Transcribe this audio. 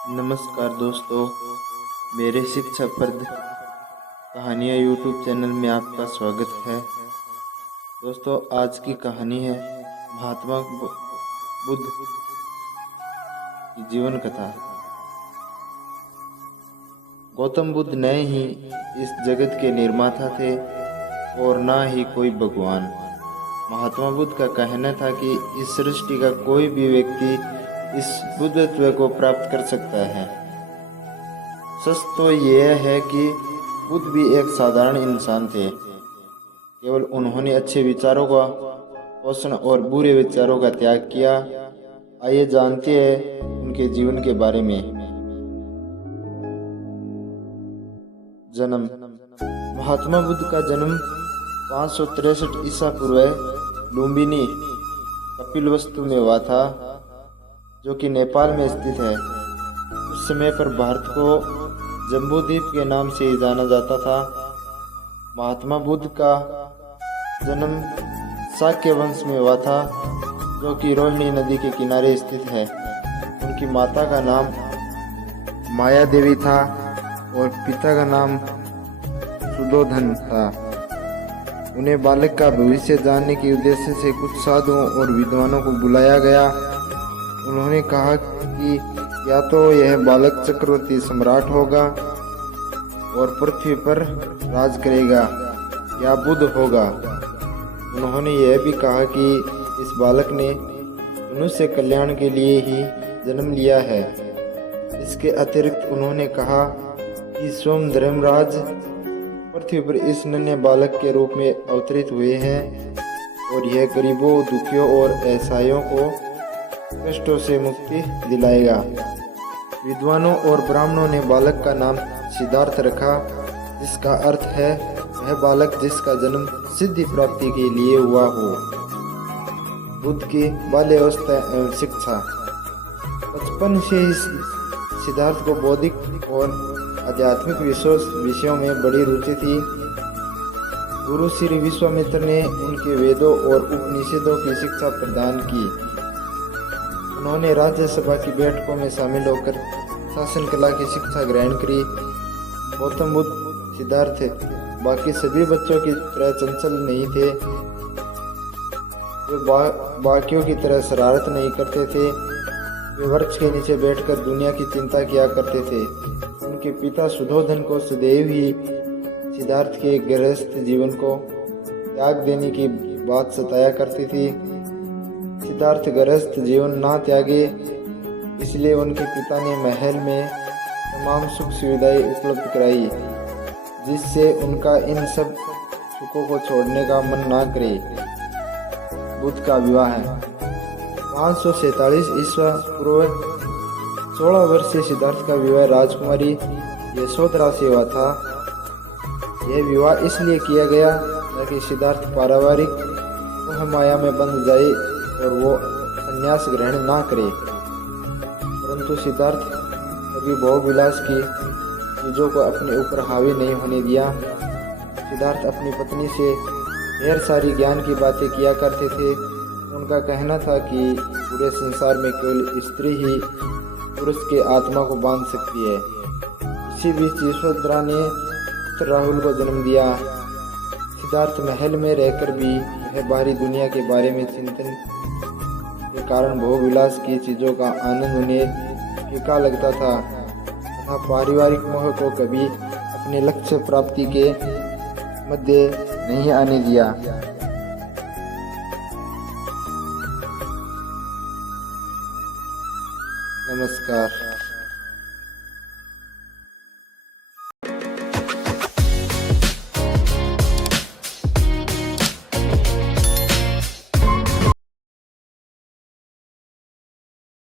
नमस्कार दोस्तों, मेरे शिक्षाप्रद कहानियाँ यूट्यूब चैनल में आपका स्वागत है। दोस्तों, आज की कहानी है महात्मा बुद्ध की जीवन कथा। गौतम बुद्ध न ही इस जगत के निर्माता थे और न ही कोई भगवान। महात्मा बुद्ध का कहना था कि इस सृष्टि का कोई भी व्यक्ति इस बुद्धत्व को प्राप्त कर सकता है। सच तो यह है कि बुद्ध भी एक साधारण इंसान थे। केवल उन्होंने अच्छे विचारों का पोषण और बुरे विचारों का त्याग किया। आइए जानते हैं उनके जीवन के बारे में। जन्म। महात्मा बुद्ध का जन्म 563 ईसा पूर्व लुम्बिनी कपिलवस्तु में हुआ था, जो कि नेपाल में स्थित है। उस समय पर भारत को जम्बूद्वीप के नाम से ही जाना जाता था। महात्मा बुद्ध का जन्म शाक्य वंश में हुआ था, जो कि रोहिणी नदी के किनारे स्थित है। उनकी माता का नाम माया देवी था और पिता का नाम सुधोधन था। उन्हें बालक का भविष्य जानने के उद्देश्य से कुछ साधुओं और विद्वानों को बुलाया गया। उन्होंने कहा कि या तो यह बालक चक्रवर्ती सम्राट होगा और पृथ्वी पर राज करेगा, या बुद्ध होगा। उन्होंने यह भी कहा कि इस बालक ने मनुष्य कल्याण के लिए ही जन्म लिया है। इसके अतिरिक्त उन्होंने कहा कि स्वयं धर्मराज पृथ्वी पर इस नन्हे बालक के रूप में अवतरित हुए हैं और यह गरीबों, दुखियों और असहायों को कष्टों से मुक्ति दिलाएगा। विद्वानों और ब्राह्मणों ने बालक का नाम सिद्धार्थ रखा, जिसका अर्थ है वह बालक जिसका जन्म सिद्धि प्राप्ति के लिए हुआ हो। बुद्ध की बाल्यावस्था एवं शिक्षा। बचपन से ही सिद्धार्थ को बौद्धिक और आध्यात्मिक विषयों में बड़ी रुचि थी। गुरु श्री विश्वामित्र ने उनके वेदों और उपनिषदों की शिक्षा प्रदान की। उन्होंने राज्यसभा की बैठकों में शामिल होकर शासन कला की शिक्षा ग्रहण करी। गौतम बुद्ध सिद्धार्थ बाकी सभी बच्चों की तरह चंचल नहीं थे। वे बाकियों की तरह शरारत नहीं करते थे। वे वृक्ष के नीचे बैठकर दुनिया की चिंता किया करते थे। उनके पिता सुधोधन को सदैव ही सिद्धार्थ के गृहस्थ जीवन को त्याग देने की बात सताया करती थी। सिद्धार्थ गृहस्थ जीवन ना त्यागे, इसलिए उनके पिता ने महल में तमाम सुख सुविधाएं उपलब्ध कराई, जिससे उनका इन सब सुखों को छोड़ने का मन ना करे। बुद्ध का विवाह। 547 ईसा पूर्व 16 वर्षीय सिद्धार्थ का विवाह राजकुमारी यशोधरा से हुआ था। यह विवाह इसलिए किया गया ताकि सिद्धार्थ पारिवारिक मोहमाया में बंध जाए और वो संन्यास ग्रहण ना करे। परंतु सिद्धार्थ कभी भोगविलास की चीज़ों को अपने ऊपर हावी नहीं होने दिया। सिद्धार्थ अपनी पत्नी से ढेर सारी ज्ञान की बातें किया करते थे। उनका कहना था कि पूरे संसार में केवल स्त्री ही पुरुष के आत्मा को बांध सकती है। इसी बीच यशोधरा ने पुत्र राहुल को जन्म दिया। सिद्धार्थ महल में रहकर भी वह बाहरी दुनिया के बारे में चिंतन के कारण भोग विलास की चीज़ों का आनंद उन्हें फीका लगता था तथा पारिवारिक मोह को कभी अपने लक्ष्य प्राप्ति के मध्य नहीं आने दिया। नमस्कार।